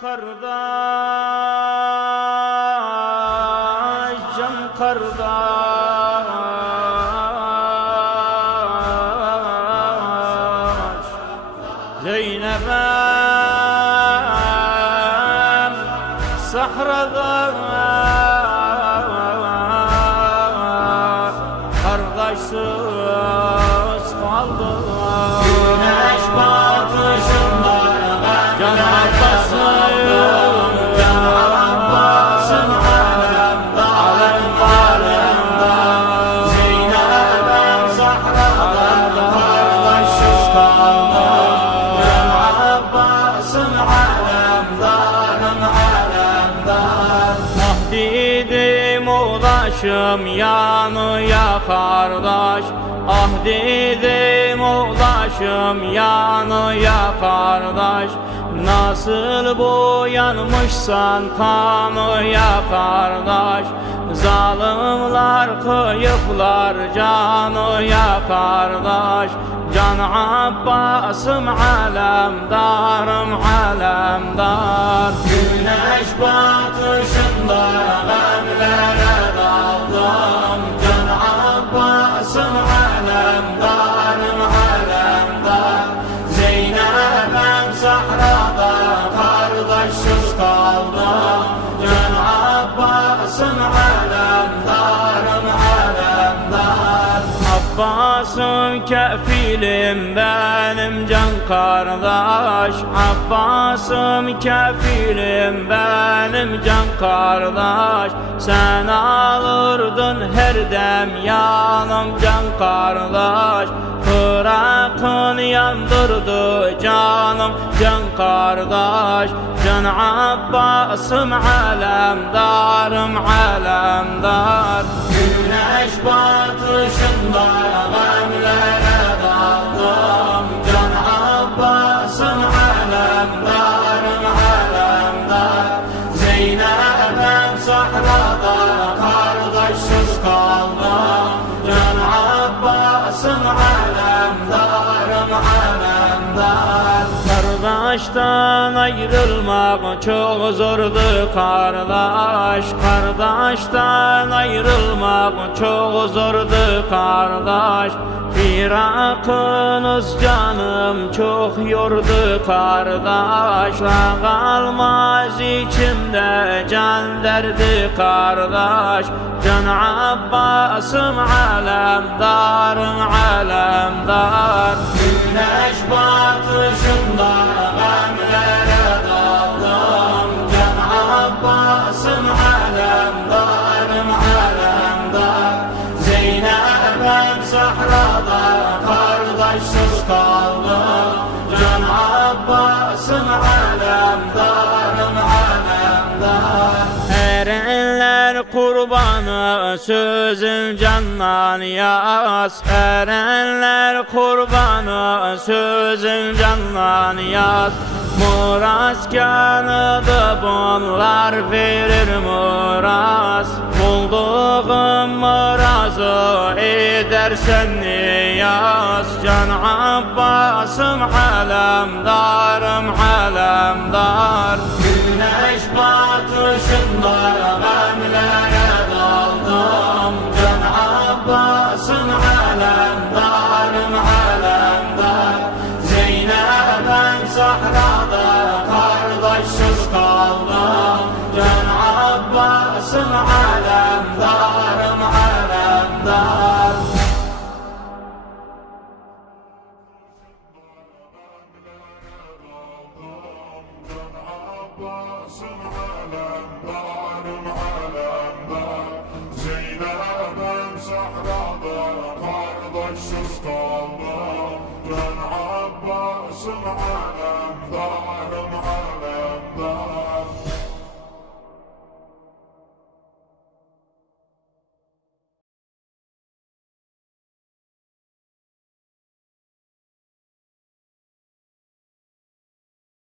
kardeş, can kardeş. Zeynep'im sahrada kardeşsiz kaldı. Güneş batışında Can Abbas'ım, Can Abbas'ım alemde, alemde. Zeynep'im sahrada kardeşsiz kaldı. Can Abbas'ım alemde, alemde. ah dedim oğlaşım yanıya kardeş. Ah dedim oğlaşım yanıya kardeş. Nasıl boyanmışsan kanıya kardeş. Zalimler kıyıplar canıya kardeş. Can Abbas'ım alemdarım alemdar. Güneş batışında gamlere daldım. Can Abbas'ım alemdarım alemdar. Zeynep'im sahrada kardeşsiz kaldım. Can Abbas'ım alemdarım alemdar. Abbas'ım kefilim benim can kardeş. Abbas'ım kefilim benim can kardeş. Sen alırdın her dem yanım can kardeş. Bırakın yandırdı canım can kardeş. Can Abbas'ım alemdarım alemdar. Güneş batışında gamlere daldım. Can Abbas'ım alemdarım alemdar. Zeynep'im sahrada kardeşsiz kaldım. Can Abbas'ım alemdarım alemdar. Kardeşten ayrılmak çok zordu kardeş. Kardeşten ayrılmak çok zordu kardeş. Firakınız canım çok yordu kardeş. Kalmaz içimde can derdi kardeş. Can Abbas'ım alemdarım alemdar. Güneş batışında gamlere daldım. Can Abbas'ım alemdarım alemdar. Zeynep'im sahrada kardeşsiz kaldım. Can Abbas'ım alemdarım alemdar. Erenler kurbanı sözüm candan yaz. Erenler kurbanı sözüm candan yaz. Muraz kanıdı bunlar verir muraz. Bulduğum murazı edersen niyaz. Can Abbas'ım alemdarım alemdar. Güneş batışında gamlere daldım. Can Abbas'ım alemdarım alemdar. Zeynep'im sahrada kardeşsiz kaldım. Can Abbas'ım alemdarım alemdar. Abbas'ım alemdarım alemdar. Zeynep'im sahrada kardeşsiz kaldı. Can Abbas'ım alemdarım